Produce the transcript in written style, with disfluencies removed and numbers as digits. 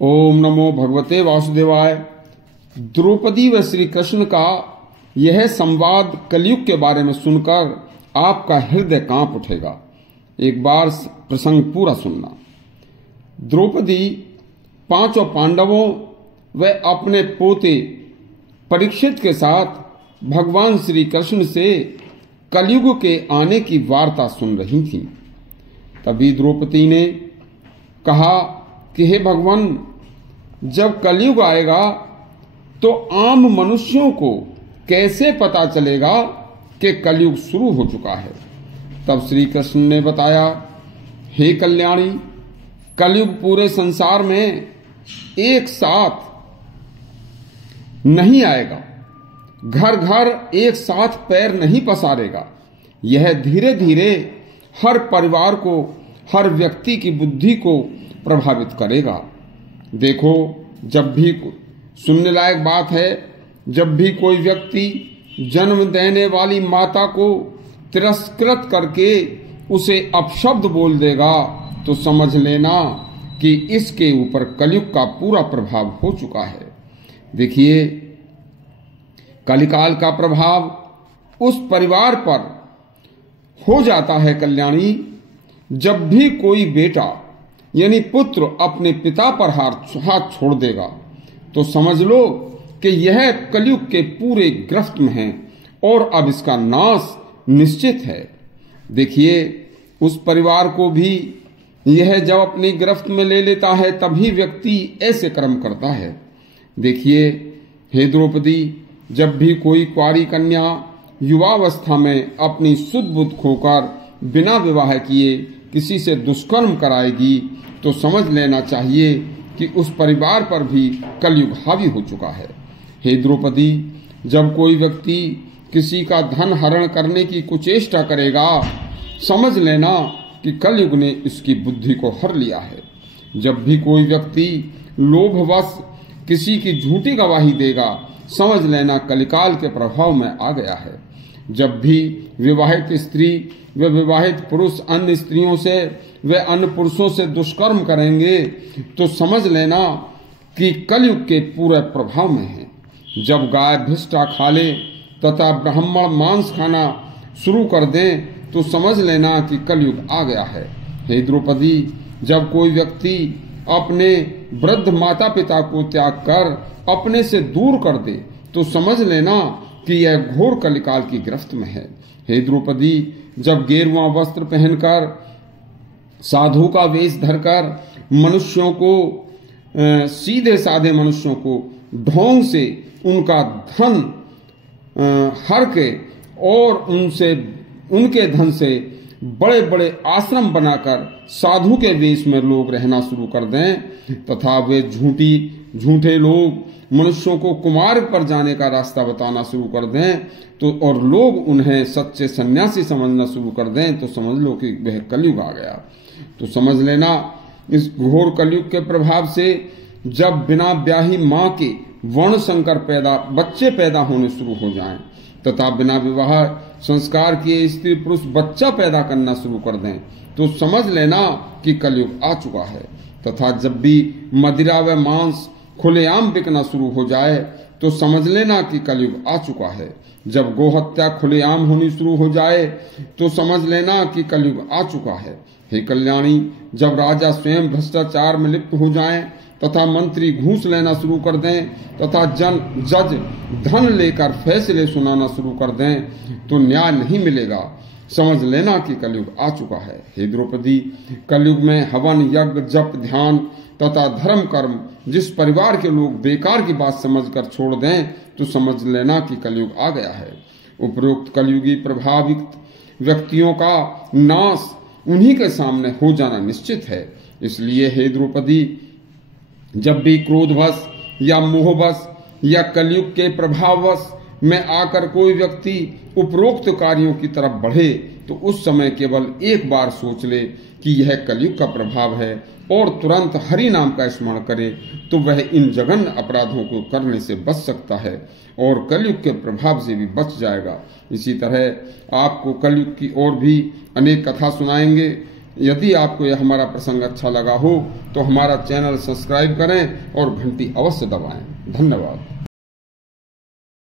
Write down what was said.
ओम नमो भगवते वासुदेवाय। द्रौपदी व श्री कृष्ण का यह संवाद कलयुग के बारे में सुनकर आपका हृदय कांप उठेगा। एक बार प्रसंग पूरा सुनना। द्रौपदी पांचों पांडवों व अपने पोते परीक्षित के साथ भगवान श्री कृष्ण से कलयुग के आने की वार्ता सुन रही थी। तभी द्रौपदी ने कहा कि हे भगवान, जब कलयुग आएगा तो आम मनुष्यों को कैसे पता चलेगा कि कलयुग शुरू हो चुका है। तब श्री कृष्ण ने बताया, हे कल्याणी, कलयुग पूरे संसार में एक साथ नहीं आएगा, घर घर एक साथ पैर नहीं पसारेगा। यह धीरे धीरे हर परिवार को, हर व्यक्ति की बुद्धि को प्रभावित करेगा। देखो, जब भी सुनने लायक बात है, जब भी कोई व्यक्ति जन्म देने वाली माता को तिरस्कृत करके उसे अपशब्द बोल देगा तो समझ लेना कि इसके ऊपर कलयुग का पूरा प्रभाव हो चुका है। देखिए, कलिकाल का प्रभाव उस परिवार पर हो जाता है कल्याणी, जब भी कोई बेटा यानी पुत्र अपने पिता पर हाथ छोड़ देगा तो समझ लो कि यह कलयुग के पूरे गिरफ्त में है और अब इसका नाश निश्चित है। देखिए, उस परिवार को भी यह जब अपनी गिरफ्त में ले लेता है तभी व्यक्ति ऐसे कर्म करता है। देखिए, हे द्रौपदी, जब भी कोई कुंवारी कन्या युवावस्था में अपनी सुध बुद्ध खोकर बिना विवाह किए किसी से दुष्कर्म कराएगी तो समझ लेना चाहिए कि उस परिवार पर भी कलयुग हावी हो चुका है। हे द्रौपदी, जब कोई व्यक्ति किसी का धन हरण करने की कुचेष्टा करेगा, समझ लेना कि कलयुग ने इसकी बुद्धि को हर लिया है। जब भी कोई व्यक्ति लोभवश किसी की झूठी गवाही देगा, समझ लेना कलिकाल के प्रभाव में आ गया है। जब भी विवाहित स्त्री व विवाहित पुरुष अन्य स्त्रियों से व अन्य पुरुषों से दुष्कर्म करेंगे तो समझ लेना कि कलयुग के पूरे प्रभाव में है। जब गाय भिष्टा खा ले तथा ब्राह्मण मांस खाना शुरू कर दें तो समझ लेना कि कलयुग आ गया है। हे द्रौपदी, जब कोई व्यक्ति अपने वृद्ध माता पिता को त्याग कर अपने से दूर कर दे तो समझ लेना कि यह घोर कलिकाल की गिरफ्त में है। हे द्रौपदी, जब गेरुआ वस्त्र पहनकर साधु का वेश धरकर मनुष्यों को, सीधे साधे मनुष्यों को ढोंग से उनका धन हर के और उनके धन से बड़े बड़े आश्रम बनाकर साधु के वेश में लोग रहना शुरू कर दें तथा वे झूठे लोग मनुष्यों को कुमार्ग पर जाने का रास्ता बताना शुरू कर दें तो और लोग उन्हें सच्चे सन्यासी समझना शुरू कर दें तो समझ लो कि वह कलयुग आ गया। तो समझ लेना, इस घोर कलयुग के प्रभाव से जब बिना ब्याही मां के वर्ण संकर बच्चे पैदा होने शुरू हो जाएं तथा बिना विवाह संस्कार किए स्त्री पुरुष बच्चा पैदा करना शुरू कर दें तो समझ लेना कि कलयुग आ चुका है। तथा जब भी मदिरा व मांस खुलेआम बिकना शुरू हो जाए तो समझ लेना कि कलयुग आ चुका है। जब गोहत्या खुलेआम होनी शुरू हो जाए तो समझ लेना कि कलयुग आ चुका है। हे कल्याणी, जब राजा स्वयं भ्रष्टाचार में लिप्त हो जाएं तथा मंत्री घूस लेना शुरू कर दें तथा जज धन लेकर फैसले सुनाना शुरू कर दें तो न्याय नहीं मिलेगा, समझ लेना कि कलयुग आ चुका है। हे द्रौपदी, कलयुग में हवन यज्ञ जप ध्यान तथा धर्म कर्म जिस परिवार के लोग बेकार की बात समझकर छोड़ दें तो समझ लेना कि कलयुग आ गया है। उपरोक्त कलयुगी प्रभावित व्यक्तियों का नाश उन्हीं के सामने हो जाना निश्चित है। इसलिए हे द्रौपदी, जब भी क्रोधवश या मोहवश या कलयुग के प्रभाववश में आकर कोई व्यक्ति उपरोक्त कार्यों की तरफ बढ़े तो उस समय केवल एक बार सोच ले कि यह कलयुग का प्रभाव है और तुरंत हरि नाम का स्मरण करे तो वह इन जघन्य अपराधों को करने से बच सकता है और कलयुग के प्रभाव से भी बच जाएगा। इसी तरह आपको कलयुग की और भी अनेक कथा सुनाएंगे। यदि आपको यह हमारा प्रसंग अच्छा लगा हो तो हमारा चैनल सब्सक्राइब करें और घंटी अवश्य दबाएं। धन्यवाद।